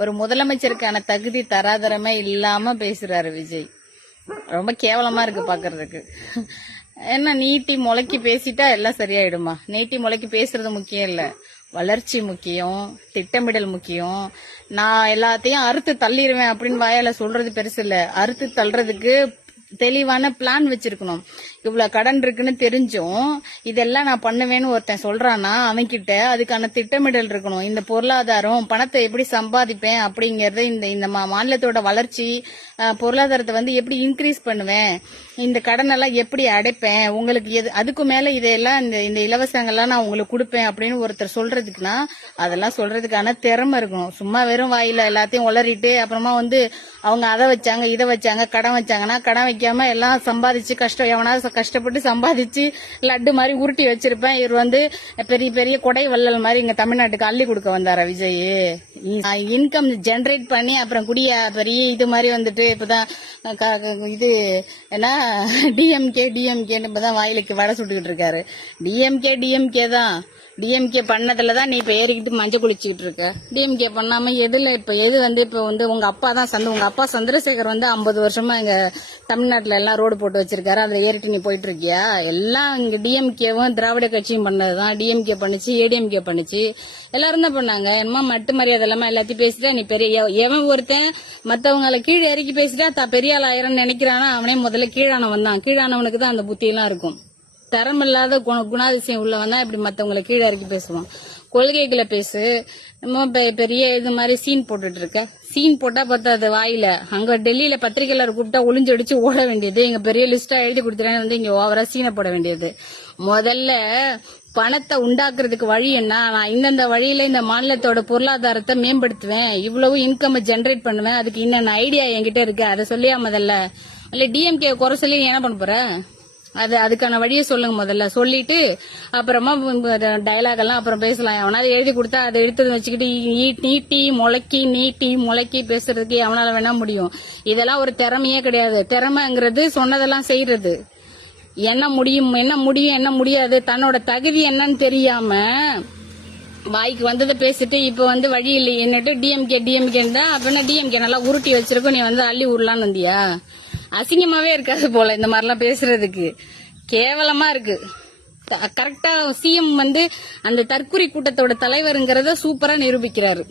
ஒரு முதலமைச்சருக்கான தகுதி தராதரமே இல்லாம பேசுறாரு விஜய். ரொம்ப கேவலமா இருக்கு பாக்குறதுக்கு. என்ன நீட்டி முளைக்கி பேசிட்டா எல்லாம் சரியாயிடுமா? நீட்டி முளைக்கி பேசுறது முக்கியம் இல்ல, வளர்ச்சி முக்கியம், திட்டமிடல் முக்கியம். நான் எல்லாத்தையும் அறுத்து தள்ளிடுவேன் அப்படின்னு வாயால சொல்றது பெருசு இல்ல, அறுத்து தள்ளுறதுக்கு தெளிவான பிளான் வச்சிருக்கணும். இவ்வளவு கடன் இருக்குன்னு தெரிஞ்சும் இதெல்லாம் நான் பண்ணுவேன்னு ஒருத்தன் சொல்றான்னா அவன்கிட்ட அதுக்கான திட்டமிடல் இருக்கணும். இந்த பொருளாதாரம் பணத்தை எப்படி சம்பாதிப்பேன் அப்படிங்கறது, இந்த மாநிலத்தோட வளர்ச்சி பொருளாதாரத்தை எப்படி இன்க்ரீஸ் பண்ணுவேன், இந்த கடன் எல்லாம் எப்படி அடைப்பேன், உங்களுக்கு அதுக்கு மேல இதெல்லாம் இந்த இலவசங்கள்லாம் நான் உங்களுக்கு கொடுப்பேன் அப்படின்னு ஒருத்தர் சொல்றதுக்குன்னா அதெல்லாம் சொல்றதுக்கான திறமை இருக்கணும். சும்மா வெறும் வாயில எல்லாத்தையும் உளறிட்டு அப்புறமா அவங்க அதை வச்சாங்க இதை வச்சாங்க கடன் வச்சாங்கன்னா கடன் வைக்காம எல்லாம் சம்பாதிச்சு எவனாவது கஷ்டப்பட்டு சம்பாதிச்சு லட்டு மாதிரி உருட்டி வச்சிருப்பேன். இவர் பெரிய பெரிய கொடை வள்ளல் மாதிரி இங்க தமிழ்நாட்டுக்கு அள்ளி கொடுக்க வந்தாரா விஜய்? இன்கம் ஜெனரேட் பண்ணி அப்புறம் பெரிய இது மாதிரி இப்பதான் இது என்ன டிஎம்கேன்னு இப்பதான் வாயிலுக்கு வடை சுட்டுக்கிட்டு இருக்காரு. டிஎம்கே தான். டிஎம்கே பண்ணதுலதான் நீ இப்ப ஏறிக்கிட்டு மஞ்சள் குளிச்சுக்கிட்டு இருக்க. டிஎம்கே பண்ணாம எதுல இப்ப உங்க அப்பா தான் உங்க அப்பா சந்திரசேகர் 50 வருஷமா இங்க தமிழ்நாட்டுல எல்லாம் ரோடு போட்டு வச்சிருக்காரு. அதுல ஏறிட்டு நீ போயிட்டு இருக்கியா? எல்லாம் இங்க டிஎம்கேவும் திராவிட கட்சியும் பண்ணதுதான். டிஎம்கே பண்ணுச்சு, ஏடிஎம்கே பண்ணுச்சு, எல்லாரும் தான் பண்ணாங்க. என்னமா மட்டு மரியாதை இல்லாம எல்லாத்தையும் பேசிட்டா நீ பெரிய எவன் ஒருத்தன் மத்தவங்களை கீழே இறக்கி பேசிட்டா பெரிய ஆள் ஆயிரம் நினைக்கிறானா அவனே முதல்ல கீழானவன் தான். கீழானவனுக்கு தான் அந்த புத்தி எல்லாம் இருக்கும். தரமில்லாத குணாதிசயம் உள்ளவன் தான் இப்படி மத்தவங்களை கீழே இறக்கி பேசுவான். கொள்கைகளை பேசு. பெரிய இது மாதிரி சீன் போட்டுட்டு இருக்க. சீன் போட்டா பத்தாது வாயில. அங்க டெல்லியில பத்திரிகையாளர் கூப்பிட்டா ஒளிஞ்சு அடிச்சு ஓட வேண்டியது, இங்க பெரிய லிஸ்டா எழுதி கொடுத்துறேன்னு இங்க ஓவரா சீனை போட வேண்டியது. முதல்ல பணத்தை உண்டாக்குறதுக்கு வழி என்ன, நான் இந்தந்த வழியில இந்த மாநிலத்தோட பொருளாதாரத்தை மேம்படுத்துவேன், இவ்வளவு இன்கம் ஜெனரேட் பண்ணுவேன், அதுக்கு இன்னென்ன ஐடியா என்கிட்ட இருக்கு, அதை சொல்லியா முதல்ல. இல்ல டிஎம்கே குறை சொல்லி என்ன பண்ண போற? அதுக்கான வழியை சொல்லுங்க முதல்ல. சொல்லிட்டு அப்புறமா டயலாக் எல்லாம் அப்புறம் பேசலாம். எவனாவது எழுதி கொடுத்தா அதை எடுத்து வச்சுக்கிட்டு நீட்டி முளைக்கி பேசுறதுக்கு எவனால வேணா முடியும். இதெல்லாம் ஒரு திறமையே கிடையாது. திறமைங்கிறது சொன்னதெல்லாம் செய்யறது. என்ன முடியும் என்ன முடியாது, தன்னோட தகுதி என்னன்னு தெரியாம வாய்க்கு வந்ததை பேசிட்டு இப்ப வழி இல்லை என்னட்டு டிஎம்கே தான். அப்படின்னா டிஎம்கே நல்லா உருட்டி வச்சிருக்கோம், நீ அள்ளி உருளான்னு வந்தியா? அசிங்கமாவே இருக்காது போல இந்த மாதிரிலாம் பேசுறதுக்கு. கேவலமா இருக்கு. கரெக்டா சிஎம் அந்த தற்குறி கூட்டத்தோட தலைவருங்கிறத சூப்பரா நிரூபிக்கிறாரு.